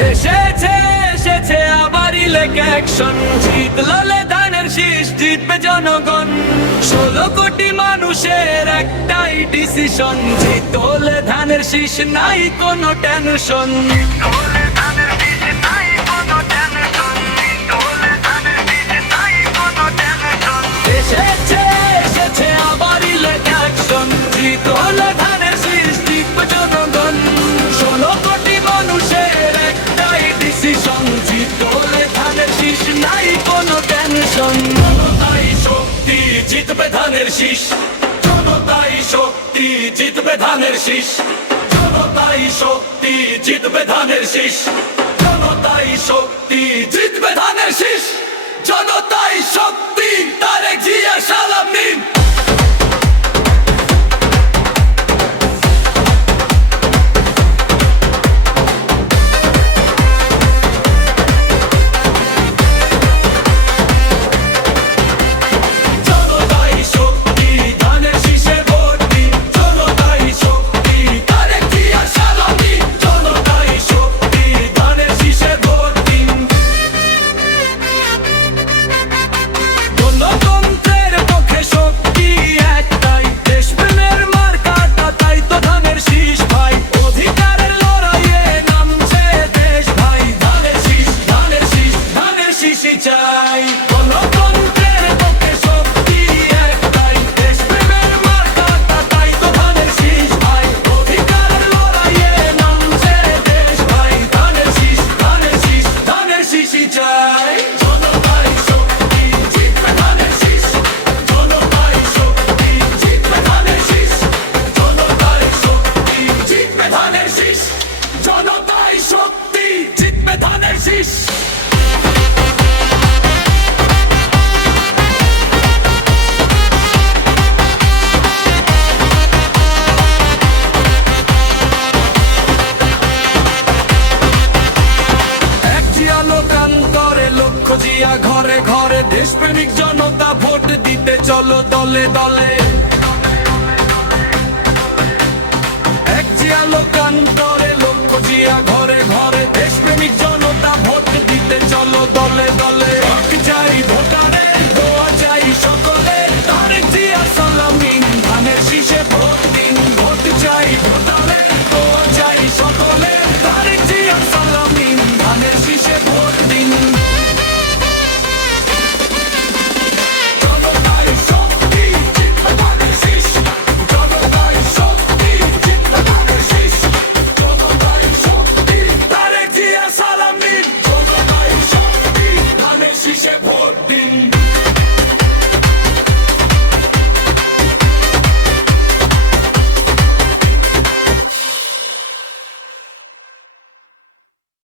এসেছে এসেছে আবার ইলেকশন। জিতলে ধানের শীষ, জিতবে জনগণ। ষোলো কোটি মানুষের একটাই ডিসিশন জিতলে ধানের শীষ নাই কোনো টেনশন এসেছে এসেছে আবার ইলেকশন জিতলে ডিসিশন জিতলে ধানের শীষ, নাই কোনো টেনশন জনতাই শক্তি, জিতবে ধানের শীষ। জনতাই শক্তি, জিতবে ধানের শীষ। জনতাই শক্তি, জিতবে ধানের শীষ। জনতাই শক্তি, জিতবে ধানের শীষ। দেশপ্রেমিক জনতা ভোট দিতে চলো দলে দলে। এক লোকান্তরে লক্ষ জিয়া ঘরে ঘরে। দেশপ্রেমিক জনতা ভোট দিতে চলো দলে দলে। শক্তি তারেক জিয়া